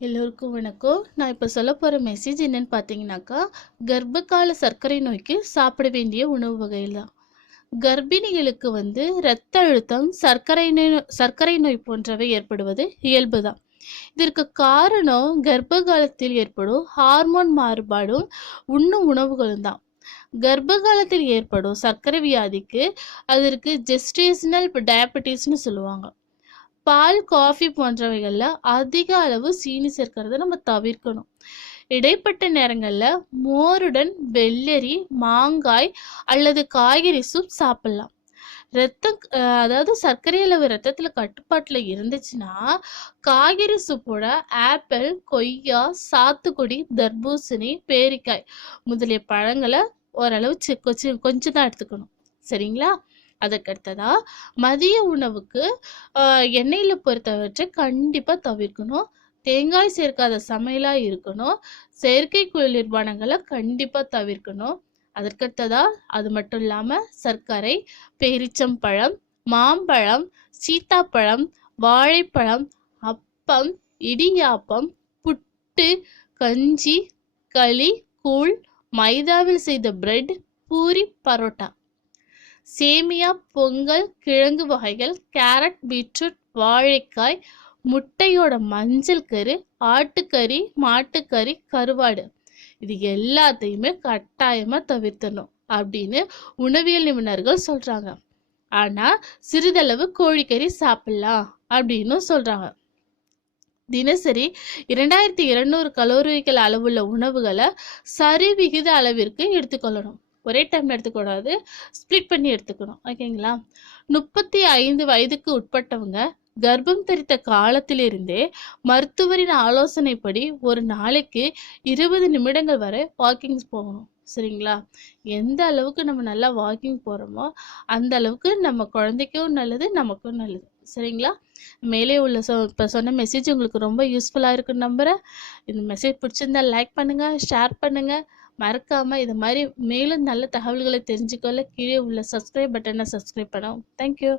எல்லோருக்கும் வணக்கம். நான் இப்போ சொல்ல போகிற மெசேஜ் என்னன்னு பார்த்தீங்கன்னாக்கா கர்ப்பகால சர்க்கரை நோய்க்கு சாப்பிட வேண்டிய உணவு வகைகள் தான். கர்ப்பிணிகளுக்கு வந்து இரத்த அழுத்தம் சர்க்கரை நோய் சர்க்கரை நோய் போன்றவை ஏற்படுவது இயல்பு தான். இதற்கு காரணம் கர்ப்ப காலத்தில் ஏற்படும் ஹார்மோன் மாறுபாடும் உண்ணும் உணவுகளும் தான். கர்ப்ப காலத்தில் ஏற்படும் சர்க்கரை வியாதிக்கு அதற்கு ஜெஸ்டேஷனல் டயபெட்டிஸ்னு சொல்லுவாங்க. பால் காஃபி போன்றவைகளில் அதிக அளவு சீனி சேர்க்கறத நம்ம தவிர்க்கணும். இடைப்பட்ட நேரங்களில் மோருடன் வெள்ளரி மாங்காய் அல்லது காய்கறி சூப் சாப்பிடலாம். ரத்தம் அதாவது சர்க்கரை அளவு ரத்தத்தில் கட்டுப்பாட்டில் இருந்துச்சுன்னா காய்கறி சூப்போட ஆப்பிள் கொய்யா சாத்துக்குடி தர்பூசணி பேரிக்காய் முதலிய பழங்களை ஓரளவு கொஞ்சம் தான் எடுத்துக்கணும். சரிங்களா? அதுக்கடுத்ததாக மதிய உணவுக்கு எண்ணெயில் பொறுத்தவற்றை கண்டிப்பாக தவிர்க்கணும். தேங்காய் சேர்க்காத சமையலாக இருக்கணும். செயற்கை குளிர்பானங்களை கண்டிப்பாக தவிர்க்கணும். அதற்கடுத்ததாக அது மட்டும் இல்லாமல் சர்க்கரை பேரிச்சம்பழம் மாம்பழம் சீத்தாப்பழம் வாழைப்பழம் அப்பம் இடியாப்பம் புட்டு கஞ்சி களி கூழ் மைதாவில் செய்த பிரெட் பூரி பரோட்டா. சேமியா பொங்கல் கிழங்கு வகைகள் கேரட் பீட்ரூட் வாழைக்காய் முட்டையோட மஞ்சள் கறி ஆட்டுக்கறி மாட்டுக்கறி கருவாடு. இது எல்லாத்தையுமே கட்டாயமா தவிர்த்தணும் அப்படின்னு உணவியல் நிபுணர்கள் சொல்றாங்க. ஆனா சிறிதளவு கோழிக்கறி சாப்பிடலாம் அப்படின்னு சொல்றாங்க. தினசரி இரண்டாயிரத்தி இருநூறு கலோரிகள் அளவுள்ள உணவுகளை சரி விகித அளவிற்கு எடுத்துக்கொள்ளணும். ஒரே டைம் எடுத்துக்கூடாது. ஸ்ப்ளிட் பண்ணி எடுத்துக்கணும். ஓகேங்களா முப்பத்தி ஐந்து வயதுக்கு உட்பட்டவங்க கர்ப்பம் தரித்த காலத்திலிருந்தே மருத்துவரின் ஆலோசனைப்படி ஒரு நாளைக்கு இருபது நிமிடங்கள் வரை வாக்கிங்ஸ் போகணும். சரிங்களா? எந்த அளவுக்கு நம்ம நல்லா வாக்கிங் போகிறோமோ அந்த அளவுக்கு நம்ம குழந்தைக்கும் நல்லது நமக்கும் நல்லது. சரிங்களா? மேலே உள்ள சொ இப்போ சொன்ன மெசேஜ் உங்களுக்கு ரொம்ப யூஸ்ஃபுல்லாக இருக்குன்னு நம்புகிறேன் இந்த மெசேஜ் பிடிச்சிருந்தா லைக் பண்ணுங்கள் ஷேர் பண்ணுங்கள் மறக்காமல் இது மாதிரி மேலும் நல்ல தகவல்களை தெரிஞ்சுக்கொள்ள கீழே உள்ள சப்ஸ்கிரைப் பட்டனை சப்ஸ்கிரைப் பண்ணவும். தேங்க்யூ